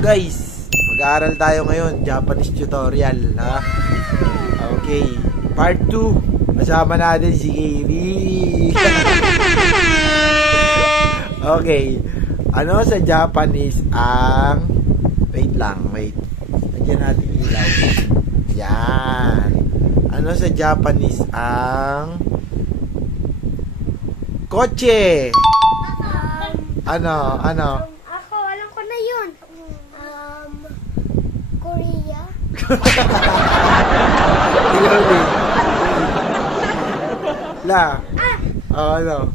guys, mag-aaral tayo ngayon, Japanese tutorial, ha? Okay, part 2. Kasama natin si Katie. Okay, ano sa Japanese ang... Wait lang, wait. Nagyan natin ilaw. Yan. Ano sa Japanese ang... kotse? Ano? Ako, alam ko na yun. Korea. Ikaw din. La. Ano?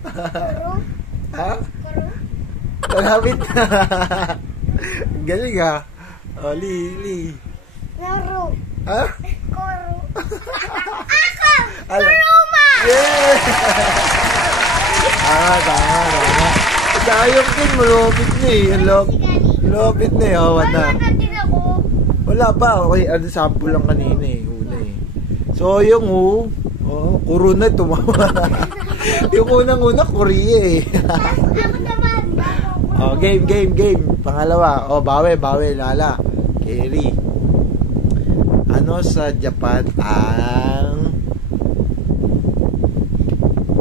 Kuro. Ha? Kuro. Malapit na. Galing ha. Oh, Li. Naro. Ha? Kuro. Ako! Ano? Kuruma! Yeah! Tama. Sayang din, malapit na eh. Malapit na eh. Oh, what na? din ako. Wala pa. Okay, ano, sample lang kanina eh. Una eh. So, yung kuro na tumawa. Yung unang-una, Korea eh. Ako naman. Oh, game. Pangalawa. Oh, bawi, Lala. Kerry. Ano sa Japan ang...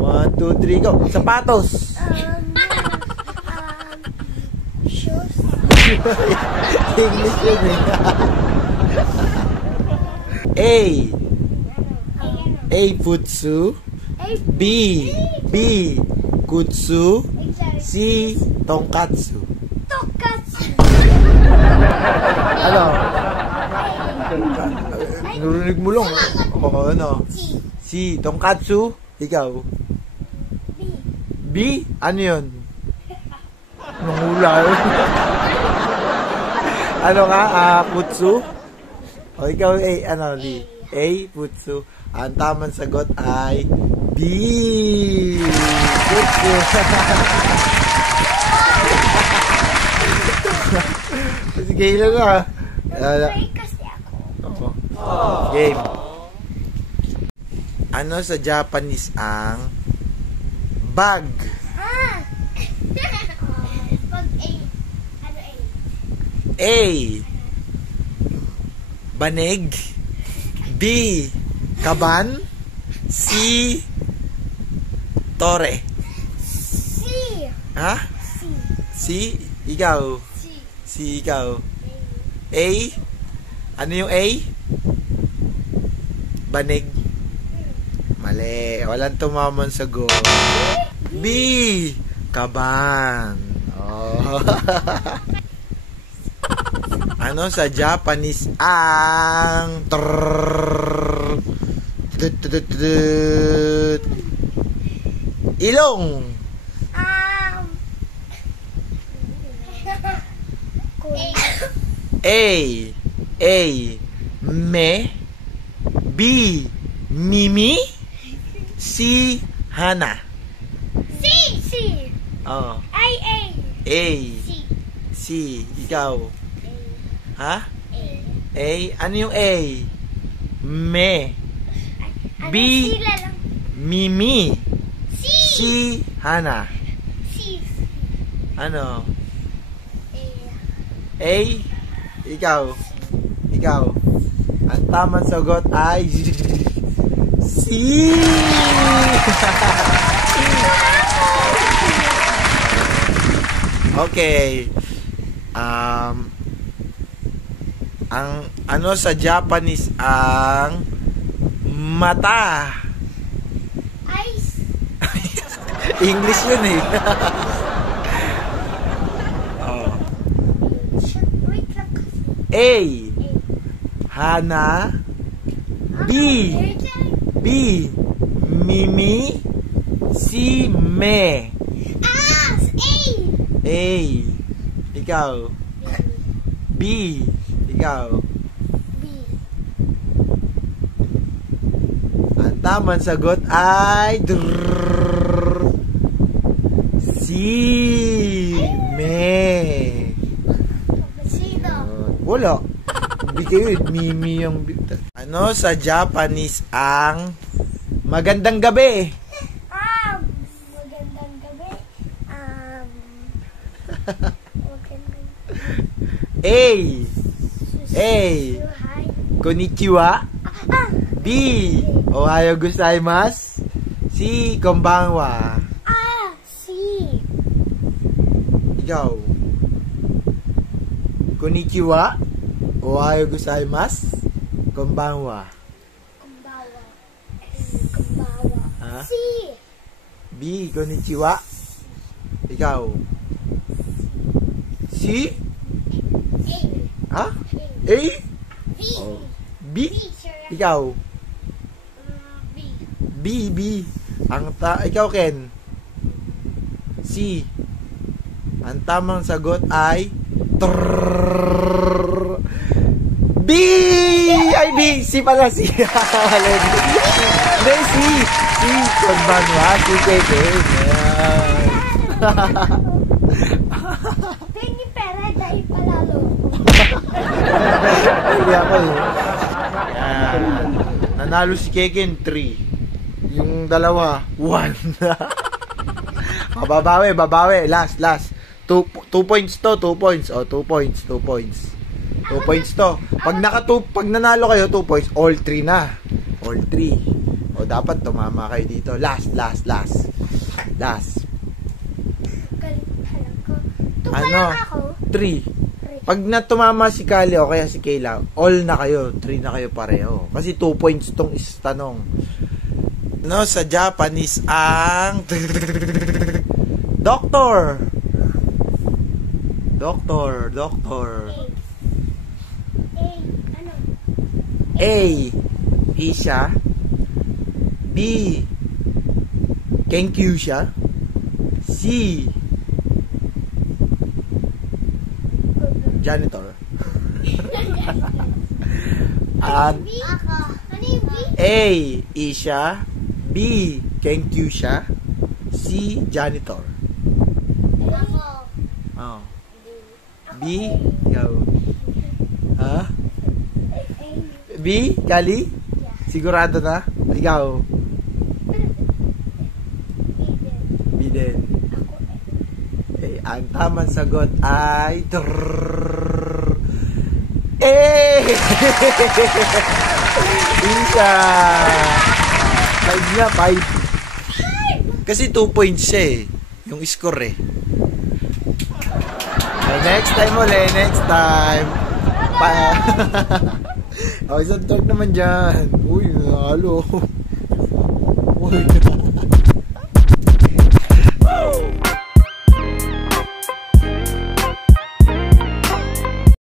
1, 2, 3, go! Sapatos! Shoes. English yun eh. A. Futsu. B. Kutsu. C. Tonkatsu. Tokatsu. Ano? Narinig mo lang. Oo, ano? C. Tonkatsu. Ikaw? B? Ano yun? Nangula yun. Ano nga? Futsu? O ikaw, A. Ano, Lee? A. Futsu. Ang tamang sagot ay B. Futsu. Sige, ilan na. Kasi ako. Game. Ano sa Japanese ang bag? Pag A. Ano A? A. Banig. B. Kaban. C. Tore. C. Ha? C? Ikaw. C ikaw. A? Ano yung A? Banig. Mali. Walang tumamon sa go. B. Kaban. Oh. Ano sa Japanese ang ilong? A. Me. B. Mimi. C. Hana. C. Oh. A. A. C. C. Ikaw. Ha? A. Ano yung A? Me. B. Mimi. C. Hana. C. Ano? A. Ikaw. Ang tamang sagot ay C. Okay. Ang ano sa Japanese ang mata? Eyes. English yun eh. Oh. Wait lang kasi. A. Hana. B. Mimi. C. Me. A. A. Ikaw. B. Ikaw. B. Ang tamang sagot ay C. Me. Sino? Wala. Bigay Mimi yung... Ano sa Japanese ang magandang gabi? Magandang gabi. A. A. Hi. Konnichiwa. Ah. B. Ohayo gozaimasu. C. Konbanwa. Ah. Si. Ikaw. Konnichiwa. Ohayo gozaimasu. Konbanwa. Kumbawa. Kumbawa. Ha? Si. B. Konnichiwa. Ikaw. C. A. Ha? A. B. Oh. B. B, sir. Ikaw. B. B. B. Ikaw, Ken. C. Ang tamang sagot ay B! Ay, B! C pala, C. Mali. Hindi, C. C. Konbanwa. C. Ken. Pengi pera dahil palalo. Hindi ako eh. Yan. Nanalo si Keken 3. Yung dalawa 1. Babawi. Last. 2 points to, 2 points. O, 2 points. 2 points to. Pag nanalo kayo 2 points, all 3 na. All 3. O, dapat tumama kayo dito. Last. Galing alam ko. Tupa Ano? lang ako. 3. Pag natumama si Kali o kaya si Kayla, all na kayo. 3 na kayo pareho. Kasi 2 points tong tanong. No, sa Japanese ang Doctor. Ano? A. Isha. B. Kenkyu siya. C. Janitor. At B? Ako. Ano yung B? A. Isha. B. Kenkyu siya. C. Janitor. Ako. Oh. B. Ikaw. Ha? B. Kali? Sigurado na? Ikaw. B din. Ang tamang sagot ay Isa. 5 na, 5. Kasi 2 points siya eh. Yung score eh. Okay, next time. Oh, isang talk naman dyan. Uy, halo. Uy.